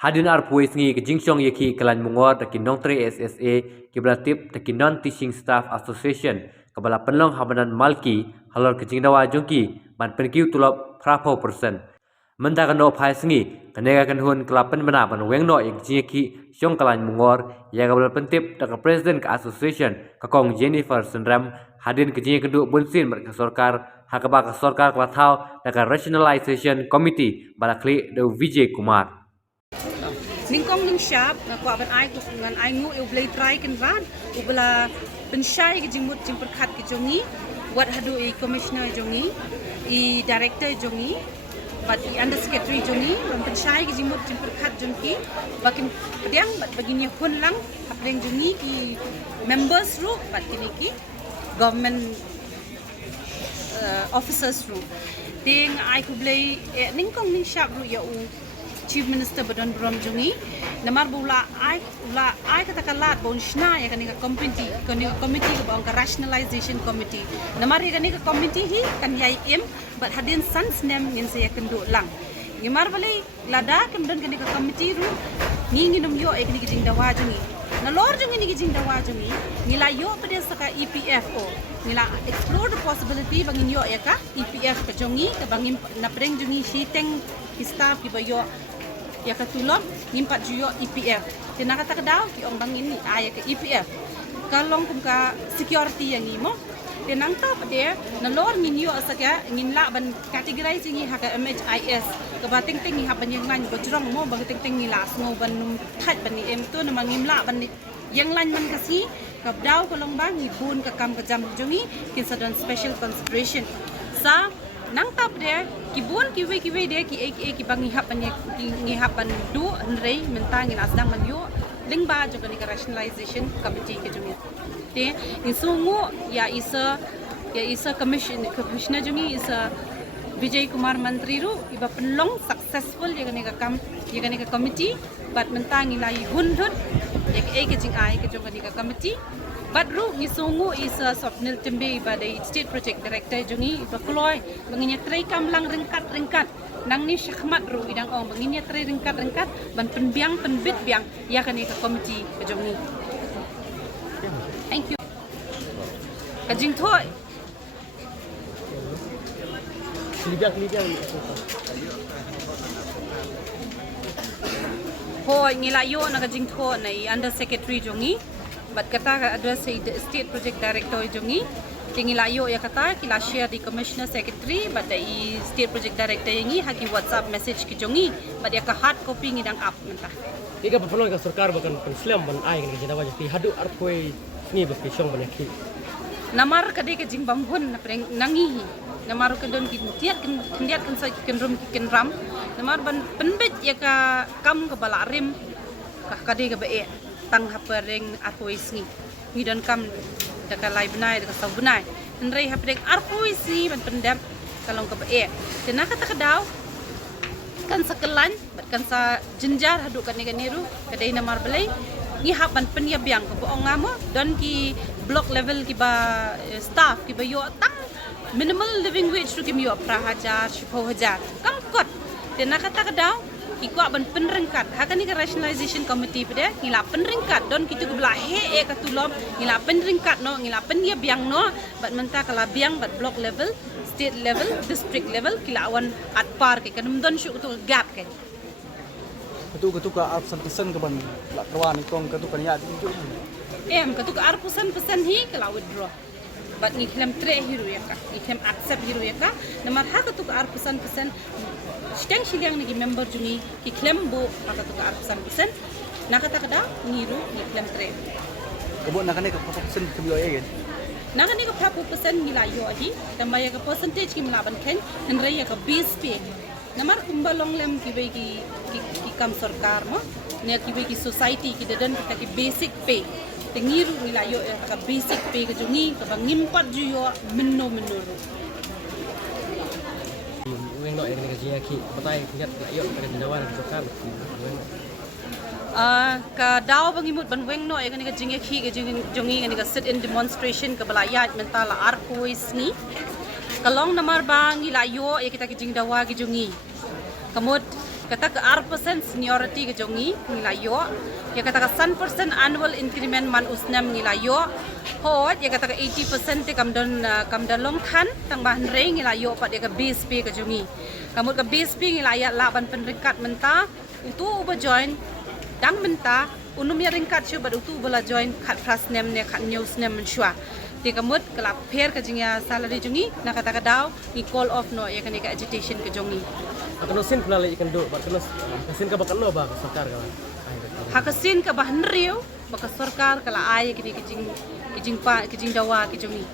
Hadin arpuis ngi ke jingsong yeki kelan mungor takin nongtre SSA kiblatip takin non teaching staff association kebala penlong habanan malki halor ke jingdawa jongki man penkiu tulop prapo persen. Mentah keno pai sengi kenega kan hun kelapen bena pan wengno yek jingki syong kelan mungor ya kebala pentip tak presiden ke association kakong Jennifer Sendram hadin ke jingki kedua bunsin mereka sorkar hakaba ke sorkar kelatau tak rationalization committee balakli de Vijay Kumar. Ningkong ning shop ngakwa ban ai ngan ai ngu eu blai try kan ran u bala pensyai ke jimut jimpur khat ke jongi wat hadu i commissioner jongi I director jongi but I under secretary jongi ban pensyai ke jimut jimpur khat jongi bakin pediang bat bagini hun lang hapreng jongi ki members ru bat kini ki government officers ru ting ai ku blai ningkong ning shop ru ya u Chief Minister Badan Brom Jungi, namar bula ai kata kalat bon shna ya kan committee ke bang rationalization committee. Namar ya kan committee hi kan yai im but hadin sans nem ngin saya kan do lang. Namar balai lada kan dan kan committee ru ngi num yo ek ni jing dawa jungi. Na lor jungi ni jing dawa jungi nila yo pada saka EPFO. Nila explore the possibility bangin yo ya ka EPF ke jungi ke bangin na preng jungi shiteng staff ki bayo ya katulong ngimpat juyo EPF. Tina kata kedaw ki ong bangin ni aya ke EPF. Kalong kum ka security yang imo. Tinang ta pade nalor ngin yo asaka ngin la ban categorize ngi haka MHIS. Ke bating ting ni haban yang lan bojrong mo bang ting ting ni las ngo ban that ban ni em tu na mangim la ban yang lan man kasi kabdaw kalong bang ibun ka kam ka jam jungi considered special consideration. Sa nang tap dia kibun kiwe dia ki bang ngihap ban du nrei mentang in asdang man yo lingba juga ni rationalization committee ke jumi te insungu ya isa commissioner jumi isa Vijay Kumar Mantri ru iba penlong successful ya kan ka committee but mentang ilai hun ya ke jing ai ke juga ni ka committee Badru ngisungu isa Swapnil Tembe badai State Project Director jungi bakloy menginya tray kamlang ringkat nang ni syakmat ru idang ong menginya tray ringkat ban penbiang penbit biang ya kan ka komiti ka jungi. Thank you. Kajing thoi. Hoi ngilayo na kajing tho na under secretary jungi. Bat kata address State Project Director jungi tingilayo ya kata kila share di Commissioner Secretary bat i State Project Director yangi haki WhatsApp message ki jungi bat ya ka hard copy ngidang up mentah. Ika perpelong ka sarkar bakan penslam ban ai ngi jadawa jati hadu arpoi ni bak pisong ban ki. Namar kade ke jing bambun na preng nangihi. Namar ka don ki tiat kan sa kin ram. Namar ban penbet ya ka kam ka balarim ka kade ka be tang hapereng arpois ni dan kam daka lai benai daka sau benai nrei hapereng arpois ni ban pendam kalong ka bae tena kata kedaw kan sakelan bat kan sa jenjar hadu kan niru kadai namar belai ni haban penya biang ko ong ngamo dan ki block level ki ba staff ki ba yo tang minimal living wage tu ki yo prahajar 10,000 kam kot tena kata kedaw ikwa ban penringkat hakani ka rationalization committee pada ngila penringkat don kitu gebla he katulom ngila penringkat no ngila penya biang no bat menta kala biang bat block level state level district level kila awan at par ke kanum don syu tu gap ke katu ka absen pesen ke ban la kerwan kong katu kan ya tu katu ka arpusan pesan hi kala withdraw bat ni klem tre hiru ya ka ni klem accept hiru ya ka namar ha katu ka arpusan pesan Steng silang nagi member jungi ki klembo maka tu ka arpusan nakata kada niru ni klem tre kebo nakane ka persen ke yo yen nakane ka prapu persen nilayo ahi tambaya ka percentage ki melaban ken nrei ka base pay namar kumbalong lem ki kam sarkar mo ne ki society ki dadan ki basic pay tengiru nilayo ka basic pay ka jungi ka bangimpat juyo menno Weng no yang ni ki patai nyat layo ka jadawa ka sarkar. Ka daw bangimut ban weng no yang ni ka jungi ni ka sit in demonstration ka balayat mentala arpois ni kalong namar bang ilayo kita ki jing dawa ki jungi kamut kata ke 1% seniority ke jongi ngilayo ya kata ke 100% annual increment man usnam ngilayo hot ya kata ke 80% te kamdon long than tang bahan re ngilayo pat ya ke base pay ke jongi kamut ke base pay ngilaya laban penringkat menta utu uba join dang menta unum ya ringkat chu bad utu bala join khat plus nem ne khat news nem menshwa ti kamut kelap pair ke jingya salary jongi na kata ke daw ni call off no ya ke agitation ke jongi Akan sin pula ikan do, bakan sin ka bakan no ba sarkar ka. hakasin ka bahan riu baka sarkar kala ay kini kijing dawa kijungi